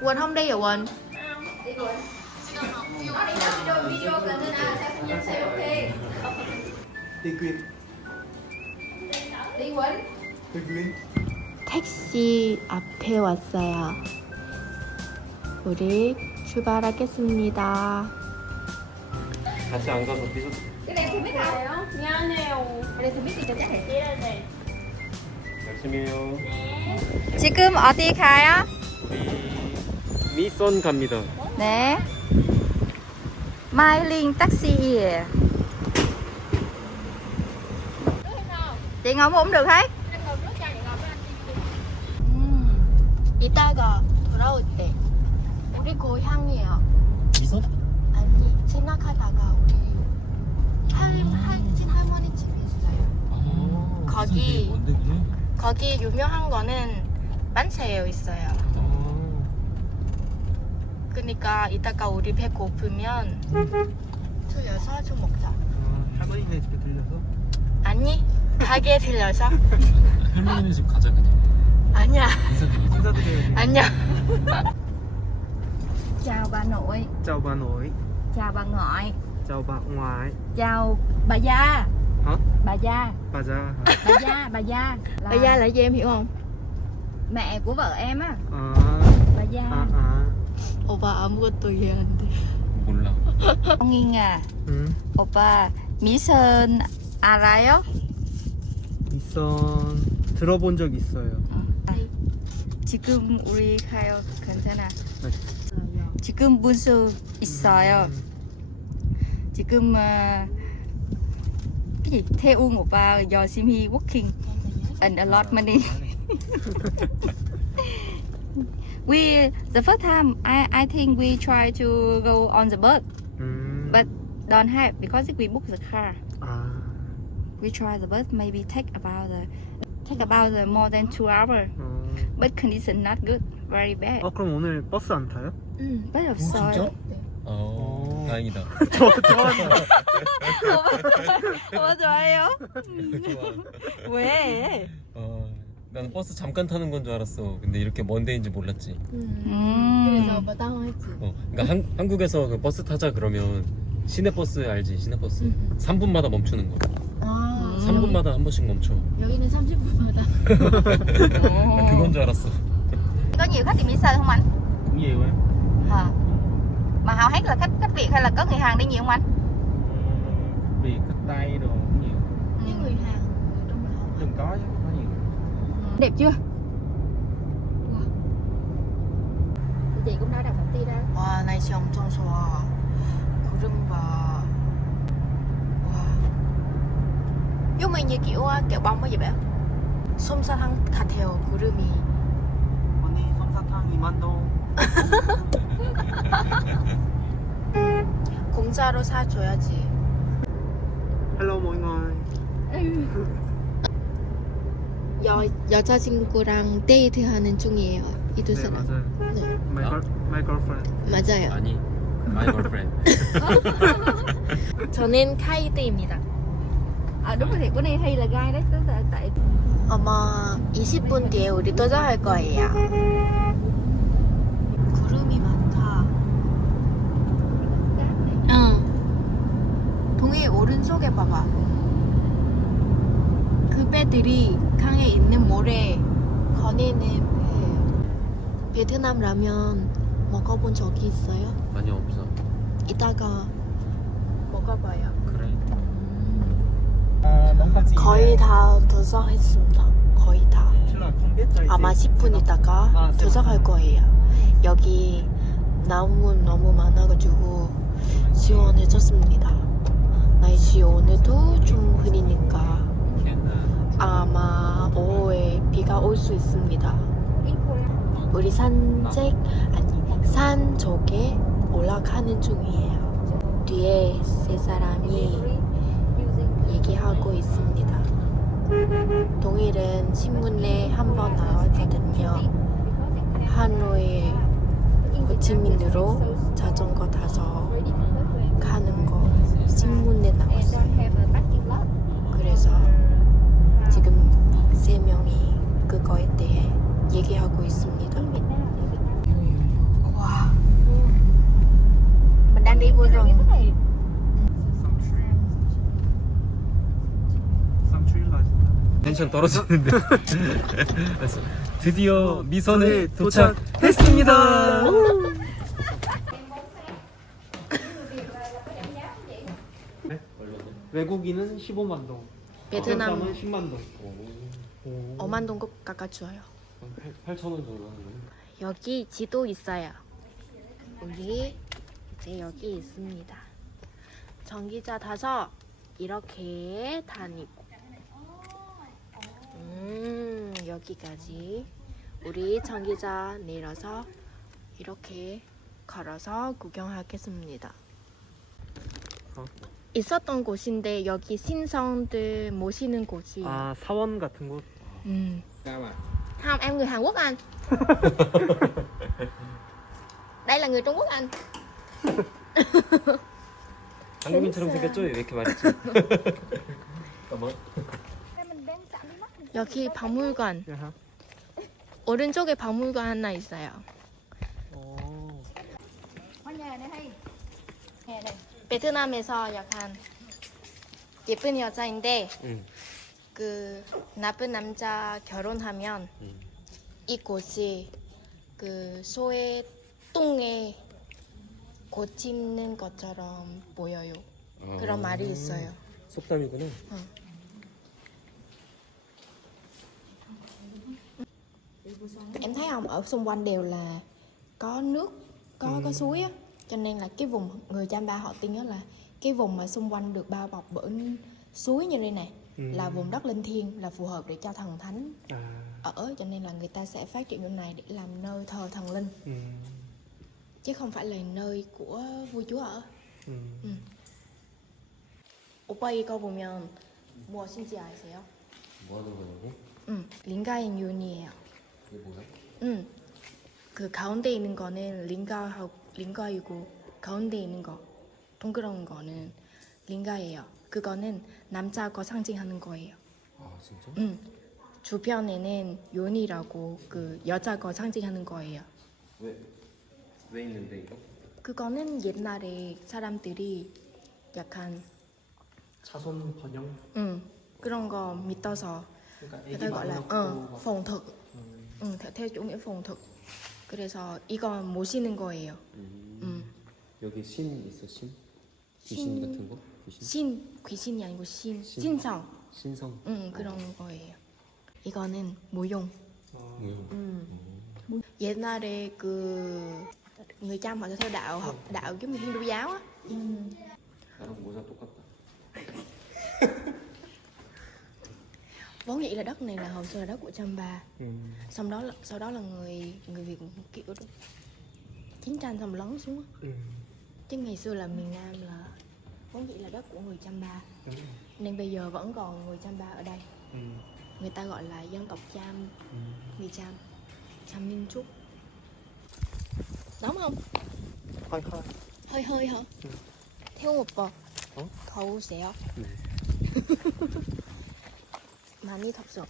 Quỳnh không đi rồi Quỳnh Đi Quyên Đi Quỳnh Đi Quyên 택시 앞에 왔어요. 우리 출발하겠습니다. 같이 안 가서 삐졌 열심히 해요 지금 어디 가요? 미선 갑니다 네. 마일링 taxi. Chị ngồi cũng được hết. 음, 이따가 돌아올 때 우리 고향이에요. 미선? 아니 지나가다가 우리 할 할친 할머니 집이 있어요. 아 거기. 뭔데 그게? 거기 유명한 거는 만세예요 있어요. 아 그러니까 이따가 우리 배 고프면 들려서 좀 먹자. 아, 할머니네 집에 들려서? 아니 가게에 들려서 할머니네 집 가자 그냥 아니야 인사드려야지 아니야. Chào bà nội, Chào bà nội chào bà ngoại, Chào bà ngoại chào bà Gia. Hả? Bà Gia, Bà già hả? bà Gia, bà Gia là Bây giờ là gì em hiểu không? mẹ của vợ em á, 아, bà Gia. 아, 아. 오빠 아무것도 이해 안 돼. 몰라 à, 응 오빠 미선 알아요? 미선 들어본 적 있어요 지금 우리 가요 괜찮아. 네. 지금 분수 있어요. 음, 지금 어, gì? 태웅 오빠 열심히 working and a lot money. we the first time I I think we try to go on the bus 음. but don't have because we book the car. 아, We try the bus maybe take about the take about the more than two hours. 어. But condition not good, very bad. 어, 그럼 오늘 버스 안 타요? 응. Bus 없어요. 진짜? 어 오. 다행이다 저, 좋아한다 오빠 좋아해요? 좋아 왜? 어 나는 버스 잠깐 타는 건 줄 알았어 근데 이렇게 먼 데인지 몰랐지 음. 음. 그래서 오빠 당황했지. 어 그러니까 한, 한국에서 그 버스 타자 그러면 시내 버스 알지 시내 버스 음. 3분마다 멈추는 거 아, 음. 3분마다 한 번씩 멈춰 여기는 30분마다. 나 그건 줄 알았어 Có nhiều khách tiệm Mỹ Sơn không anh? cũng nhiều em Hả? Mà hầu hết là khách khách Việt hay là có người Hàn đi nhiều không anh? vì cách tay đồ cũng nhiều Những người Hàn người trong đó. đừng có chứ có nhiều Đẹp chưa? Chị cũng đã đặt một ti ra. 와 날씨 엄청 좋아. 구름 봐. 와. 요즘 như kiểu kiểu bông cái gì vậy? 솜사탕 같아요 구름이. 언니 솜사탕 2만 동 공짜로 사줘야지. Hello mọi người 여 여자친구랑 데이트하는 중이에요. 이 두 네 사람. 맞아요 네. My, girl, my girlfriend 맞아요. 아니 my girlfriend 저는 카이드입니다. À đúng rồi thiệt bữa nay hay là gai đấy, tức là tại 아마 20분 뒤에 우리 도착할 거예요. 구름이 많다. 응. 동해 오른쪽에 봐봐. 그 배들이 강에 있는 모래 거니는 배. 베트남 라면 먹어본 적이 있어요? 아니 없어 이따가 먹어봐요. 그래 taxi 거의 다 도착했습니다. 거의 다. Taxi 아마 10분 있다가 아, 도착할 거예요. 여기 나무 너무 많아가지고 시원해졌습니다. 날씨 오늘도 좀 흐리니까 아마 오후에 비가 올 수 있습니다. 우리 산책 아니 산 쪽에 올라가는 중이에요. 뒤에 세 사람이 얘기하고 있습니다. 동일은 신문에 한 번 나왔거든요. 하노이 호치민으로 자전거 타서 가는 거 신문에 나왔어요. 그래서 지금 세 명이 그거에 대해 얘기하고 있습니다. bạn đi vừa rừng 쌍추일 맛있다. 텐션 떨어지는데. 드디어 미선에 네, 도착했습니다. 외국인은 15만 동. 베트남 베트남은 10만 동. 오. 5만 동급 깎아줘요 8천 원 정도 하는 거네. 여기 지도 있어요. 우리 이제 여기 있습니다. 전기자 타서 이렇게 다니고, 음 여기까지 우리 전기자 내려서 이렇게 걸어서 구경하겠습니다. 어? 있었던 곳인데 여기 신성들 모시는 곳이에요. 아 사원 같은 곳. 음. Không, em người Hàn Quốc anh. Đây là người Trung Quốc anh. 한국인처럼 생겼죠? 왜 이렇게 말했지? 잠깐만. 여기 박물관. 야하. 오른쪽에 박물관 하나 있어요. 오. 베트남에서 약간 예쁜 여자인데 응. 그 나쁜 남자 결혼하면 응. 이 곳이 그 소의 똥에 고치는 것처럼 보여요. 그런 말이 있어요. 속담이구나. Em thấy không ở xung quanh đều là có nước, có có suối á, cho nên là cái vùng người Chamba họ tin đó là cái vùng mà xung quanh được bao bọc bởi suối như đây này Ừ. là vùng đất linh thiêng là phù hợp để cho thần thánh 아. ở cho nên là người ta sẽ phát triển chỗ này để làm nơi thờ thần linh 음. chứ không phải là nơi của vua chúa ở. 음. 오빠 이거 보면 무엇인지 아세요? 뭐 하는 거냐고? 응, 링가인 윤이에요. 이게 뭐야? 응. 그 가운데 있는 거는 링가하고 링가이고 가운데 있는 거 동그란 거는 링가예요. 그거는 남자 거 상징하는 거예요. 아 진짜? 응. 주변에는 윤이라고 그 여자 거 상징하는 거예요. 왜? 왜 있는데 이거? 그거는 옛날에 사람들이 약간 자손 번영. 응, 그런 거 믿어서 그러니까 애기 많이 낳고 막. thực 음. Phồn thực 그래서 이거 모시는 거예요 음. 음. 여기 신 있어 신? 귀신 신- 같은 거? 귀신? 신 귀신이 아니고 신, 신. 신성 신성. 응, 그런 거예요 이거는 모용 어. 음. 옛날에 그 người Chăm họ theo đạo học đạo giống như Hindu giáo á 나랑 모자 똑같다. vốn nghĩ là đất này là hồi xưa là đất của trăm bà ừ. xong đó là, sau đó là người người việt kiểu đó. chiến tranh xong lấn xuống ừ. chứ ngày xưa là miền nam là vốn nghĩ là đất của người trăm bà, nên bây giờ vẫn còn người trăm bà ở đây. Ừ. người ta gọi là dân tộc cham ừ. người cham cham minh trúc. Nóng không? Hơi hơi hơi hơi hả? Ừ. thiếu một bò cậu sẽ 많이 덥죠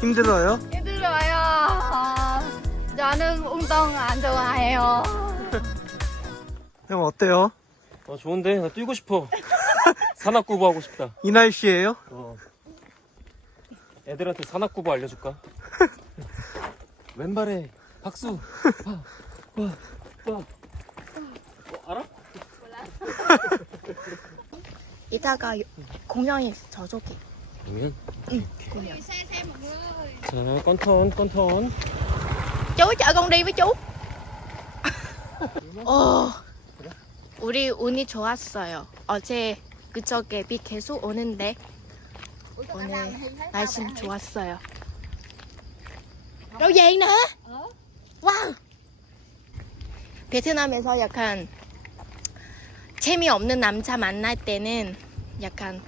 힘들어요? 힘들어요. 저는 운동 안 좋아해요. 형 어때요? 어 좋은데 나 뛰고 싶어. 산악구부 하고 싶다. 이 날씨에요? 어. 애들한테 산악구부 알려줄까? 왼발에 박수. 와, 와, 와. 어, 알아? 이따가 공연이 저쪽에 공연. 공연 자, 건턴, 건턴. chú chở con đi với chú 어, 우리 운이 좋았어요 어제 그저께 비 계속 오는데 오늘 날씨 좋았어요 về nữa wow 베트남에서 약간 재미없는 남자 만날 때는 약간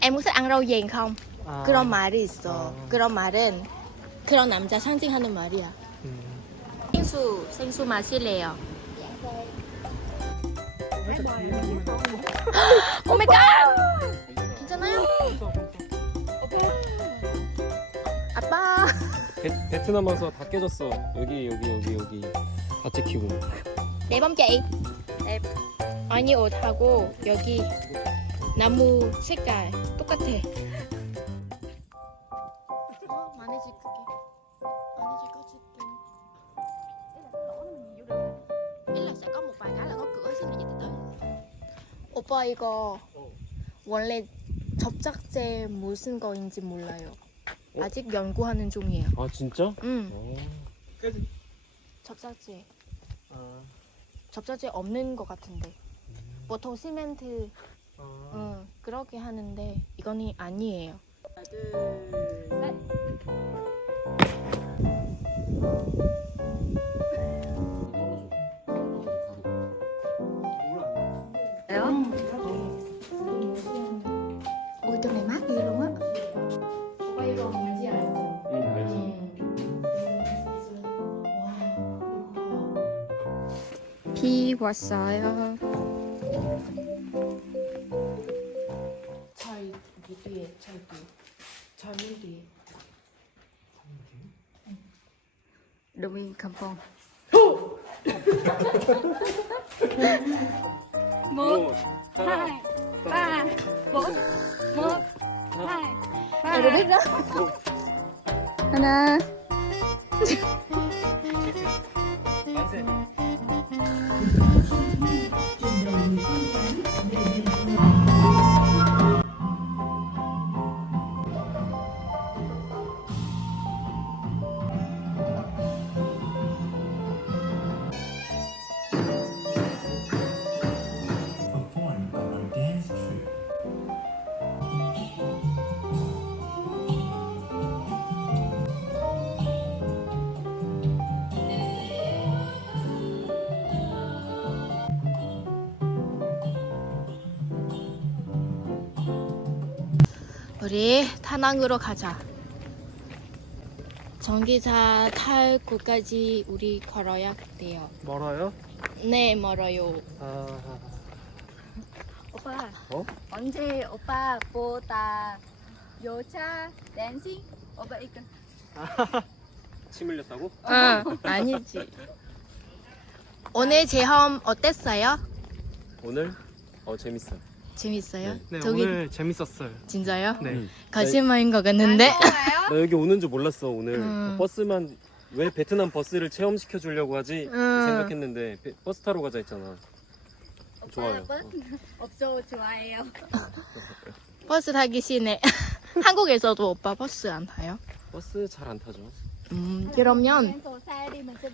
em có thích ăn rau dền không? 아. 그런 말이 있어. 아. 그런 말은 그런 남자 상징하는 말이야. 음. 생수 생수 마실래요? 오 마이 갓! 괜찮아요? 아빠 베, 베트남 와서 다 깨졌어. 여기 여기 여기 여기 다 찍히고. 네 번째 네. 아니 옷하고 여기 나무 색깔 똑같아 오빠 이거. 원래 접착제 무슨 거인지 몰라요. 아직 연구하는 중이에요. 아 진짜? 응. 어. 접착제. 아, 접착제 없는 것 같은데. 보통 시멘트. 아. 응, 그렇게 하는데 이거는 아니에요. ôi 비 왔어요. 잘 뒤에 잘 뒤에 잘문 뒤에 cầm phong. 뭐, một, hai, ba. Em biết đó 하나, 만세. 不 우리 타낭으로 가자 전기차 탈 곳까지 우리 걸어야 돼요 멀어요? 네 멀어요 아, 오빠. 어? 언제 오빠 보다 여자 댄싱? 오빠 이거. 침 흘렸다고? 응 아니지 오늘 체험 어땠어요? 오늘 어 재밌어. 재밌어요? 네 저기 오늘 재밌었어요. 진짜요? 네. 응. 거짓말인 것 같는데 나 여기 오는 줄 몰랐어 오늘 음. 버스만 왜 베트남 버스를 체험시켜 주려고 하지 음. 생각했는데 베- 버스 타러 가자 했잖아. 좋아요. 오빠 없어 좋아해요. 버스 타기 싫네 한국에서도 오빠 버스 안 타요? 버스 잘 안 타죠. 음 그러면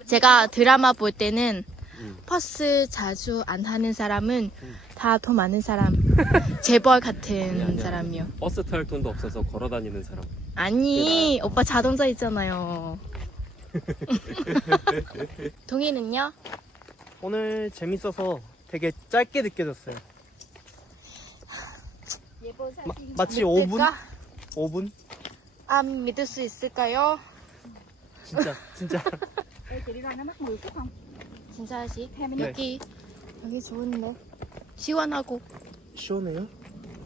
제가 드라마 볼 때는 음. 버스 자주 안 타는 사람은 음. 다 돈 많은 사람 재벌 같은 아니야, 아니야. 사람이요 버스 탈 돈도 없어서 걸어 다니는 사람. 아니 오빠 자동차 있잖아요 동희는요? 오늘 재밌어서 되게 짧게 느껴졌어요. 예쁜 마, 사진. 마치 5분? 믿을까? 5분? 안 믿을 수 있을까요? 진짜 진짜. Ê, chị đi ra nó mắc 10 phút không? 진짜지? 네. 여기 여기 좋은데 시원하고 시원해요?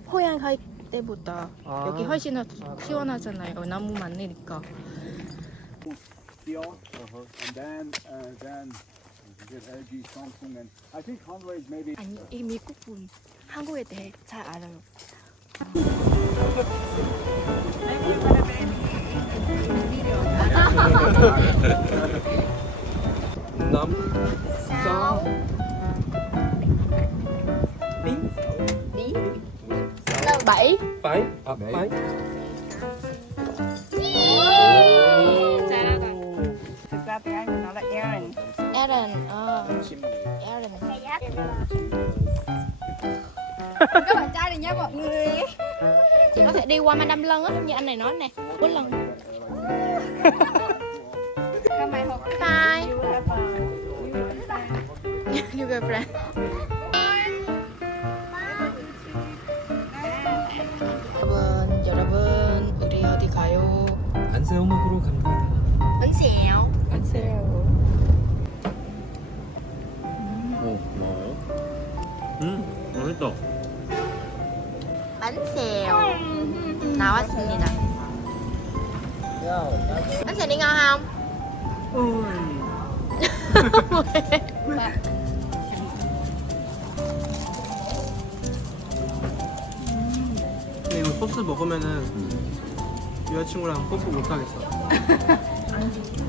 포양 할 때보다 아. 여기 훨씬 더 시원하잖아요. 나무 많으니까. 아니 이 미국 분 한국에 대해 잘 알아요. 남, 사, 7 7 아, 7 Thực ra tiếng Anh nó là Aaron. Aaron ờ. Aaron. Các bạn trai này nha mọi người. Chị có thể đi qua Madam lần á, như anh này nói nè Bốn lần. Bye You have a new girlfriend 가요 안세홍역으로 갑니다. 은세요 안세요. 고마워요. 음, 맛있다. Xèo 나왔습니다. Ngon không? 근데 이거 소스 먹으면은 여자친구랑 뽀뽀 못 하겠어.